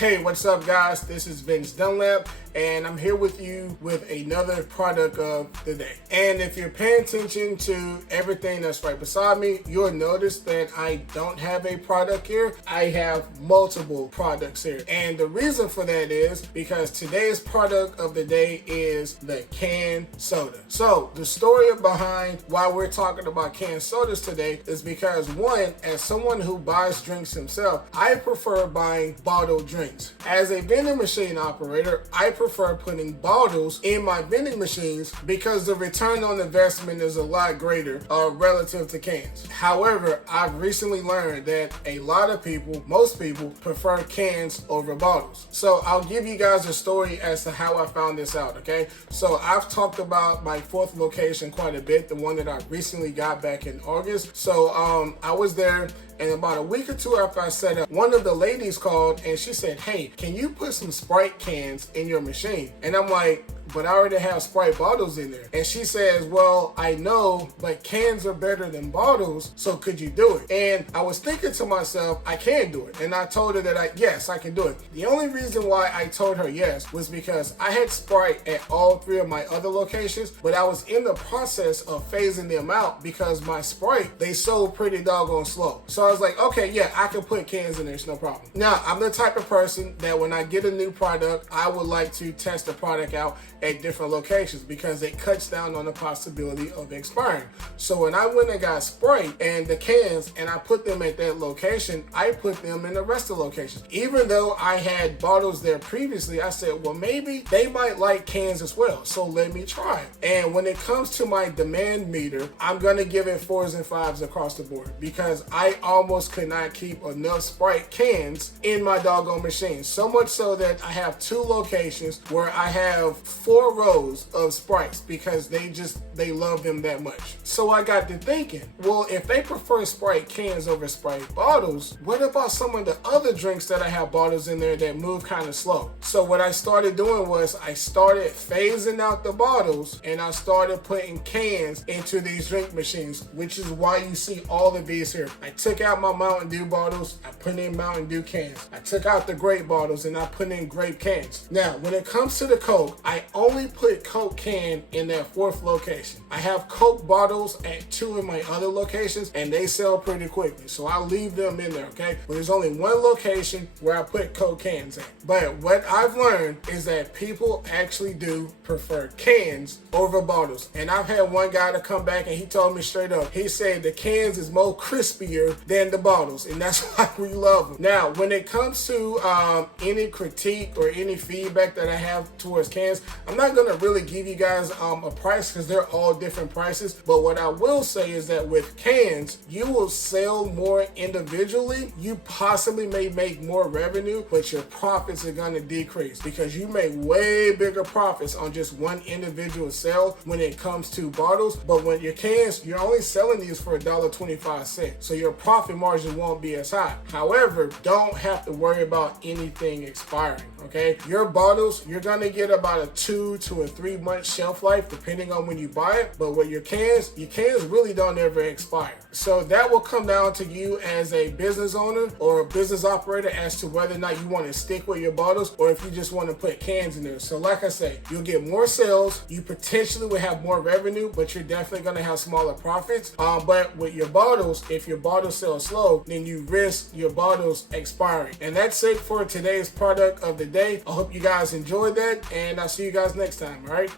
Hey, what's up guys? This is Vince Dunlap and I'm here with you with another product of the day. And if you're paying attention to everything that's right beside me, you'll notice that I don't have a product here. I have multiple products here. And the reason for that is because today's product of the day is the canned soda. So the story behind why we're talking about canned sodas today is because one, as someone who buys drinks himself, I prefer buying bottled drinks. As a vending machine operator, I prefer putting bottles in my vending machines because the return on investment is a lot greater relative to cans. However, I've recently learned that a lot of people, most people, prefer cans over bottles. So I'll give you guys a story as to how I found this out, okay? So I've talked about my fourth location quite a bit, the one that I recently got back in August. So I was there, and about a week or two after I set up, one of the ladies called and she said, "Hey, can you put some Sprite cans in your machine?" And I'm like, "But I already have Sprite bottles in there." And she says, "Well, I know, but cans are better than bottles, so could you do it?" And I was thinking to myself, I can do it. And I told her that yes, I can do it. The only reason why I told her yes was because I had Sprite at all three of my other locations, but I was in the process of phasing them out because my Sprite, they sold pretty doggone slow. So I was like, okay, yeah, I can put cans in there, it's no problem. Now, I'm the type of person that when I get a new product, I would like to test the product out at different locations because it cuts down on the possibility of expiring. So when I went and got Sprite and the cans and I put them at that location, I put them in the rest of the locations. Even though I had bottles there previously, I said, well, maybe they might like cans as well, so let me try it. And when it comes to my demand meter, I'm gonna give it 4s and 5s across the board because I almost could not keep enough Sprite cans in my doggone machine. So much so that I have 2 locations where I have 4 rows of Sprites because they love them that much. So I got to thinking, well, if they prefer Sprite cans over Sprite bottles, what about some of the other drinks that I have bottles in there that move kind of slow? So what I started doing was I started phasing out the bottles and I started putting cans into these drink machines, which is why you see all of these here. I took out my Mountain Dew bottles, I put in Mountain Dew cans. I took out the grape bottles and I put in grape cans. Now, when it comes to the Coke, I only put Coke can in that 4th location. I have Coke bottles at 2 of my other locations and they sell pretty quickly, so I'll leave them in there, okay? But there's only 1 location where I put Coke cans in. But what I've learned is that people actually do prefer cans over bottles. And I've had one guy to come back and he told me straight up, he said the cans is more crispier than the bottles, and that's why we love them. Now, when it comes to any critique or any feedback that I have towards cans, I'm not gonna really give you guys a price because they're all different prices. But what I will say is that with cans, you will sell more individually. You possibly may make more revenue, but your profits are gonna decrease because you make way bigger profits on just one individual sale when it comes to bottles. But when your cans, you're only selling these for $1.25, so your profit margin won't be as high. However, don't have to worry about anything expiring, okay? Your bottles, you're gonna get about a 2 to a 3 month shelf life depending on when you buy it. But with your cans really don't ever expire. So that will come down to you as a business owner or a business operator as to whether or not you want to stick with your bottles or if you just want to put cans in there. So like I say, you'll get more sales, you potentially will have more revenue, but you're definitely going to have smaller profits. But with your bottles, if your bottles sell slow, then you risk your bottles expiring. And that's it for today's product of the day. I hope you guys enjoyed that, and I'll see you guys next time, all right?